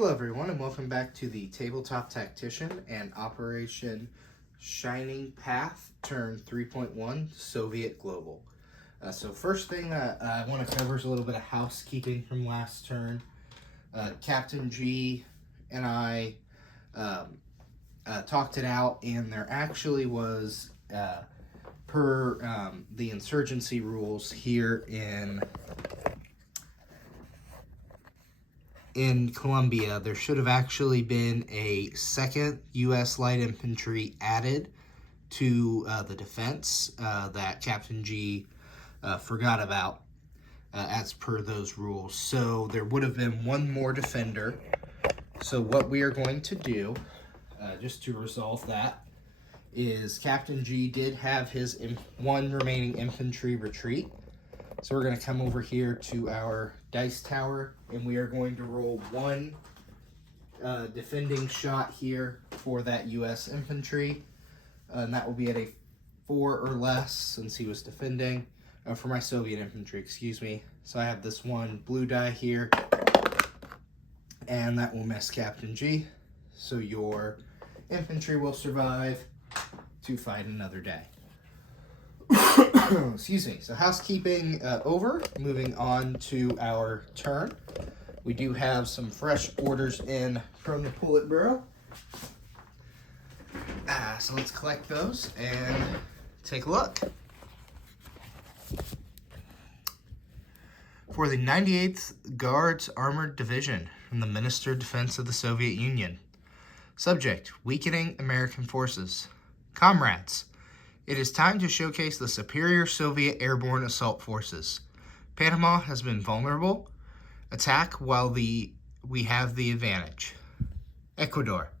Hello everyone and welcome back to the Tabletop Tactician and Operation Shining Path Turn 3.1 Soviet Global. So first thing that I want to cover is a little bit of housekeeping from last turn. Captain G and I talked it out, and there actually was, per the insurgency rules here in Colombia, there should have actually been a second U.S. light infantry added to the defense that Captain G forgot about as per those rules. So there would have been one more defender. So what we are going to do, just to resolve that, is Captain G did have his one remaining infantry retreat. So we're going to come over here to our dice tower, and we are going to roll one defending shot here for that U.S. infantry. And that will be at a 4 or less since he was defending. For my Soviet infantry, excuse me. So I have this one blue die here, and that will miss Captain G. So your infantry will survive to fight another day. Excuse me. So housekeeping over. Moving on to our turn. We do have some fresh orders in from the Politburo. So let's collect those and take a look. For the 98th Guards Armored Division from the Minister of Defense of the Soviet Union. Subject: weakening American forces. Comrades, it is time to showcase the superior Soviet airborne assault forces. Panama has been vulnerable. Attack while we have the advantage. Ecuador.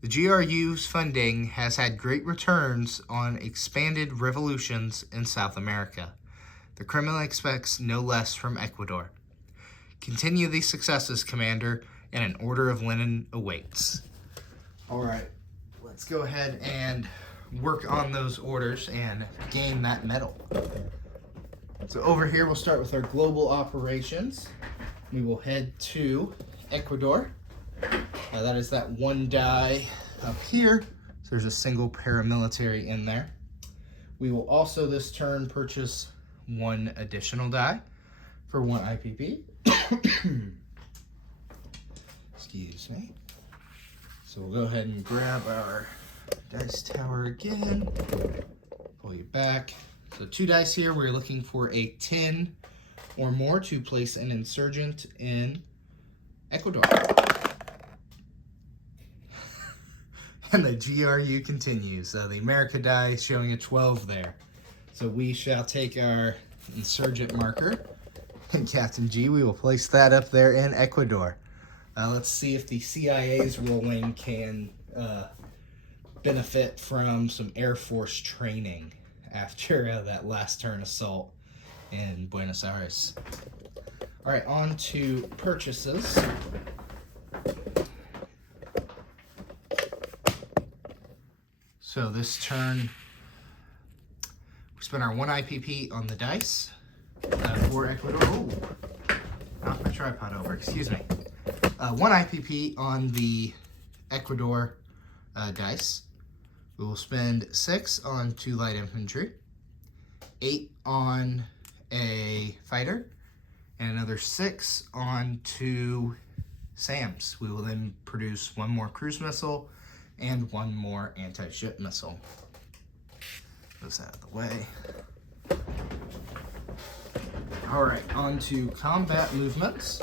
The GRU's funding has had great returns on expanded revolutions in South America. The Kremlin expects no less from Ecuador. Continue these successes, Commander, and an order of linen awaits. All right, let's go ahead and work on those orders and gain that medal. So over here, we'll start with our global operations. We will head to Ecuador. That is that one die up here. So there's a single paramilitary in there. We will also this turn purchase one additional die for one IPP. Excuse me. So we'll go ahead and grab our dice tower again. Pull you back. So 2 dice here. We're looking for a 10 or more to place an insurgent in Ecuador. And the GRU continues. The America die is showing a 12 there. So we shall take our insurgent marker. And Captain G, we will place that up there in Ecuador. Let's see if the CIA's rolling can benefit from some Air Force training after that last turn assault in Buenos Aires. All right, on to purchases. So this turn, we spent our 1 IPP on the dice for Ecuador. Oh, knocked my tripod over, excuse me. 1 IPP on the Ecuador dice. We will spend 6 on 2 light infantry, 8 on a fighter, and another 6 on 2 SAMs. We will then produce 1 more cruise missile and 1 more anti-ship missile. Those out of the way. All right, on to combat movements.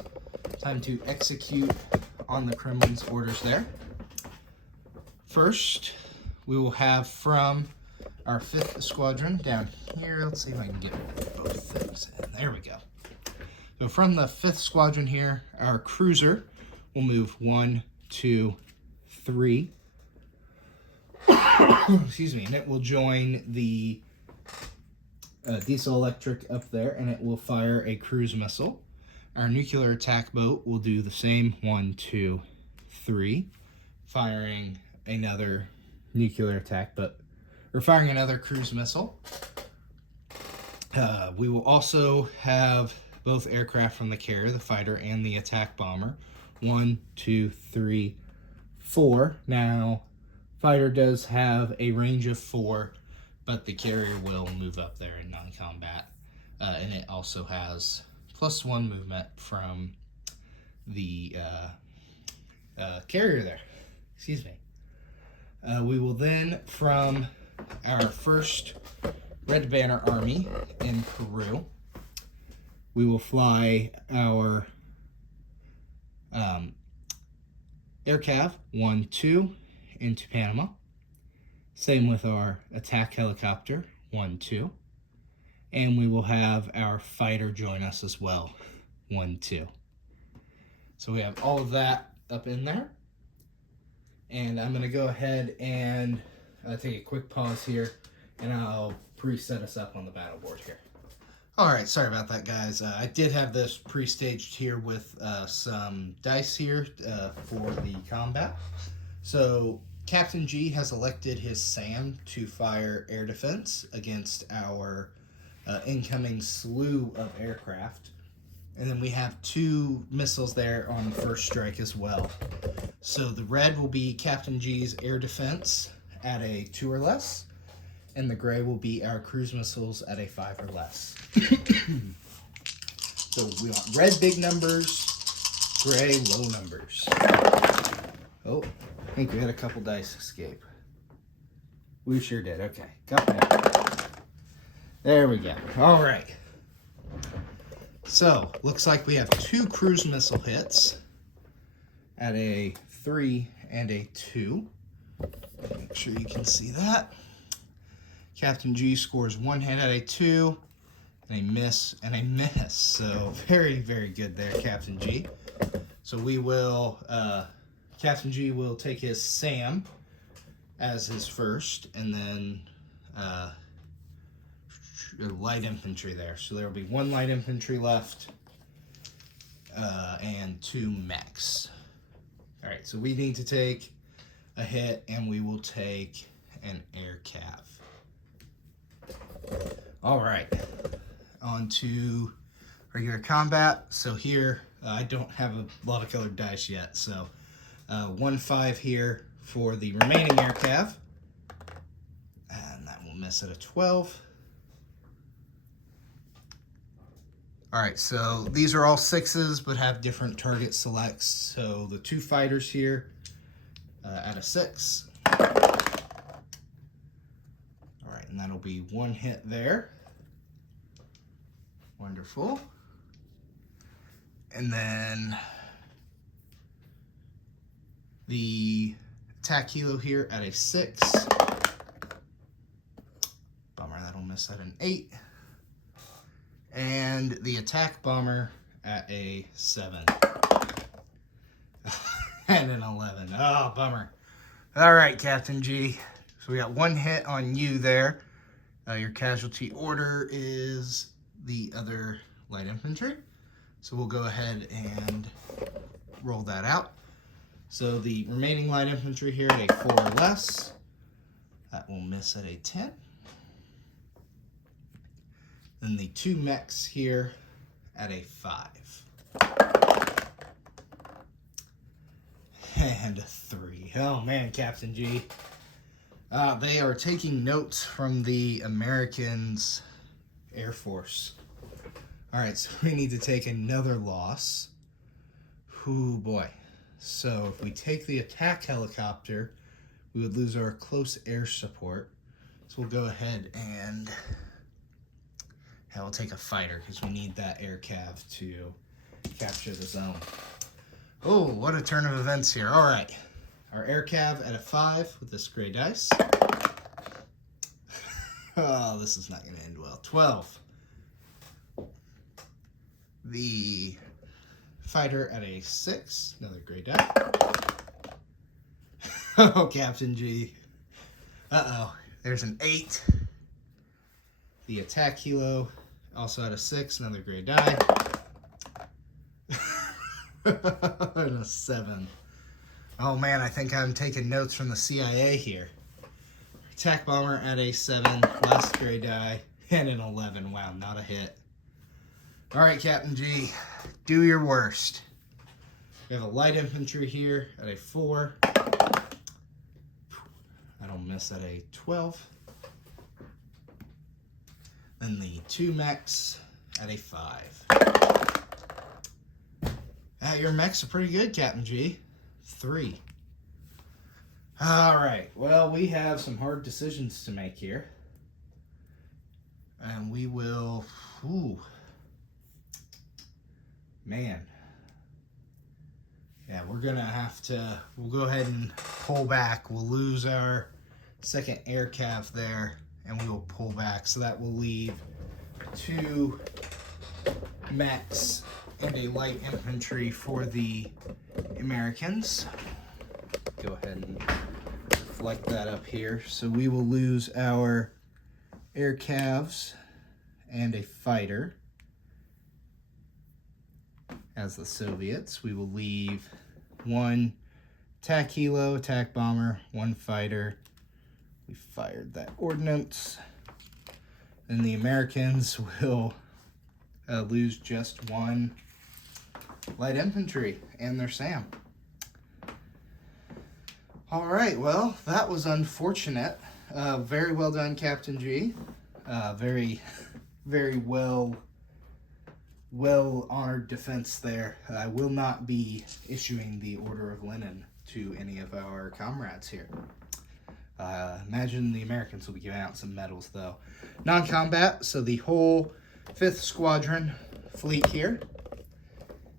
Time to execute on the Kremlin's orders there. First, we will have from our 5th Squadron down here. Let's see if I can get both things in. There we go. So from the 5th Squadron here, our cruiser will move 1, 2, 3. Excuse me, and it will join the diesel electric up there, and it will fire a cruise missile. Our nuclear attack boat will do the same, 1, 2, 3, firing another nuclear attack, but we're firing another cruise missile. We will also have both aircraft from the carrier, the fighter and the attack bomber, 1, 2, 3, 4. Now, fighter does have a range of 4, but the carrier will move up there in non-combat. And it also has +1 movement from the carrier there. Excuse me. We will then, from our first Red Banner Army in Peru, we will fly our AirCav 1-2 into Panama. Same with our attack helicopter 1-2. And we will have our fighter join us as well, 1-2. So we have all of that up in there. And I'm going to go ahead and take a quick pause here, and I'll pre-set us up on the battle board here. All right, sorry about that, guys. I did have this pre-staged here with some dice here for the combat. So Captain G has elected his SAM to fire air defense against our incoming slew of aircraft. And then we have 2 missiles there on the first strike as well. So the red will be Captain G's air defense at a 2 or less, and the gray will be our cruise missiles at a 5 or less. So we want red big numbers, gray low numbers. Oh, I think we had a couple dice escape. We sure did. Okay, got that. There we go. All right. So, looks like we have 2 cruise missile hits at a 3 and a 2. Make sure you can see that. Captain G scores 1 hit at a 2, and a miss and a miss. So, very, very good there, Captain G. So we will, Captain G will take his SAM as his first, and then light infantry there. So there will be 1 light infantry left and 2 mechs. All right, so we need to take a hit, and we will take an air cav. All right, on to regular combat. So here, I don't have a lot of colored dice yet, so 1-5 here for the remaining air cav, and that will miss at a 12. All right, so these are all 6s, but have different target selects. So the 2 fighters here at a 6. All right, and that'll be 1 hit there. Wonderful. And then the attack helo here at a 6. Bummer, that'll miss at an 8. And the attack bomber at a 7. And an 11. Oh, bummer. All right, Captain G. So we got 1 hit on you there. Your casualty order is the other light infantry. So we'll go ahead and roll that out. So the remaining light infantry here at a 4 or less. That will miss at a 10. Then the 2 mechs here at a 5. And a 3. Oh man, Captain G. They are taking notes from the Americans' Air Force. Alright, so we need to take another loss. Ooh boy. So if we take the attack helicopter, we would lose our close air support. So we'll go ahead and we'll take a fighter because we need that air cav to capture the zone. Oh, what a turn of events here. All right. Our air cav at a 5 with this gray dice. Oh, this is not going to end well. 12. The fighter at a 6. Another gray die. Oh, Captain G. Uh-oh. There's an 8. The attack helo also at a 6. Another gray die. And a 7. Oh man, I think I'm taking notes from the CIA here. Attack bomber at a 7, last gray die, and an 11. Wow, not a hit. All right, Captain G, do your worst. We have a light infantry here at a 4. I don't miss at a 12. Then the 2 mechs at a 5. Your mechs are pretty good, Captain G. 3. All right, well, we have some hard decisions to make here. And we will, man. Yeah, we're gonna have to, we'll go ahead and pull back. We'll lose our second air cav there, and we will pull back. So that will leave 2 mechs and a light infantry for the Americans. Go ahead and reflect that up here. So we will lose our air cavs and a fighter as the Soviets. We will leave 1 attack helo, attack bomber, 1 fighter. We fired that ordnance. And the Americans will lose just 1 light infantry and their SAM. All right, well, that was unfortunate. Very well done, Captain G. Very, very well honored defense there. I will not be issuing the Order of Lenin to any of our comrades here. Imagine the Americans will be giving out some medals, though. Non-combat, so the whole 5th Squadron fleet here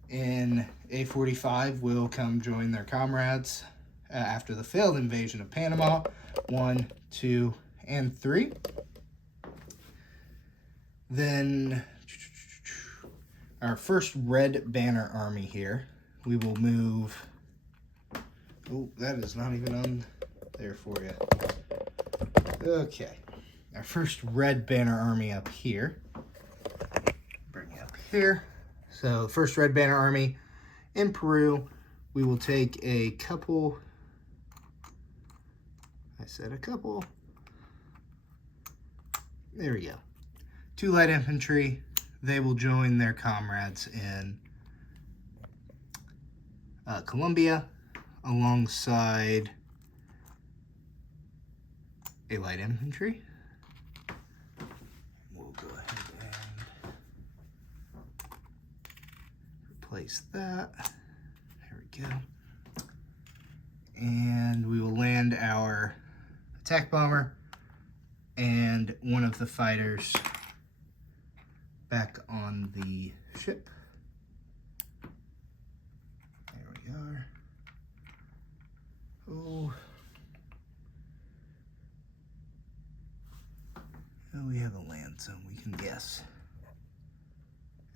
in A-45 will come join their comrades after the failed invasion of Panama. 1, 2, and 3. Then our first Red Banner Army here, we will move. Oh, that is not even on there for you. Okay, our first Red Banner Army up here. Bring it up here. So, first Red Banner Army in Peru. We will take a couple. I said a couple. There we go. 2 light infantry. They will join their comrades in Colombia alongside a light infantry. We'll go ahead and replace that. There we go. And we will land our attack bomber and 1 of the fighters back on the ship. There we are. Oh. Oh, we have a land zone, we can guess.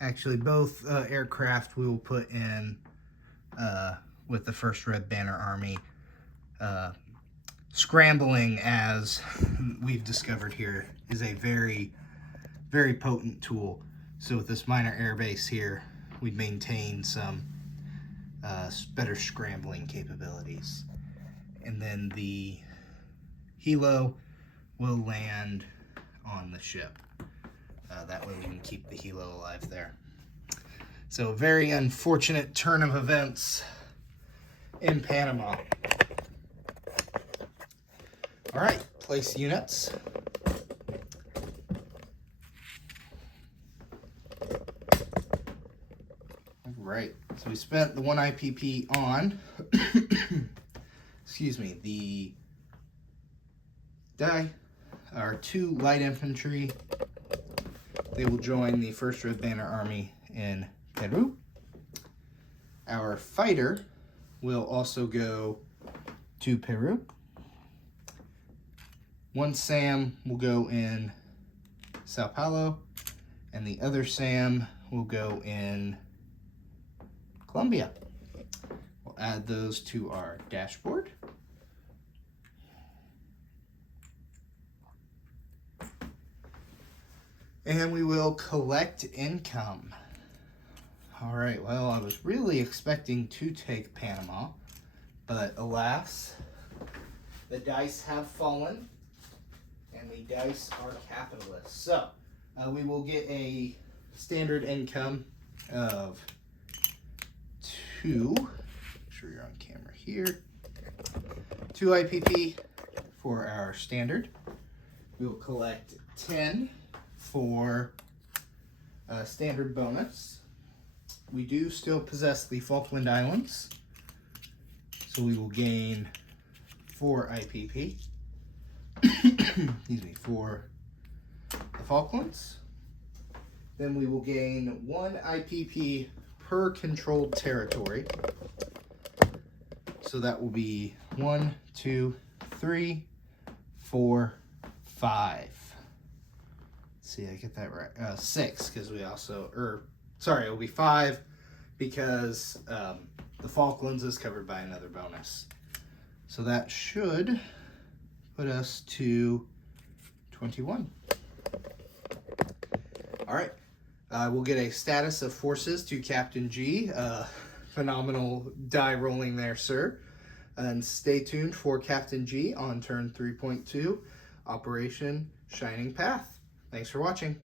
Actually, both aircraft we will put in with the first Red Banner Army. Scrambling, as we've discovered here, is a very, very potent tool. So with this minor air base here, we maintain some better scrambling capabilities. And then the helo will land on the ship. That way we can keep the helo alive there. So very unfortunate turn of events in Panama. All right, place units. All right, so we spent the 1 IPP on, excuse me, the our 2 light infantry. They will join the 1st Red Banner Army in Peru. Our fighter will also go to Peru. 1 SAM will go in Sao Paulo, and the other SAM will go in Colombia. We'll add those to our dashboard. And we will collect income. All right, well, I was really expecting to take Panama, but alas, the dice have fallen, and the dice are capitalists. So, we will get a standard income of 2 sure you're on camera here. 2 IPP for our standard. We will collect 10 for standard bonus. We do still possess the Falkland Islands, so we will gain 4 IPP. Excuse me, for the Falklands. Then we will gain 1 IPP per controlled territory. So that will be 1, 2, 3, 4, 5. Let's see, I get that right. 6, because we also, sorry, it will be 5 because the Falklands is covered by another bonus. So that should put us to 21. All right, we'll get a status of forces to Captain G. Phenomenal die rolling there, sir. And stay tuned for Captain G on turn 3.2, Operation Shining Path. Thanks for watching.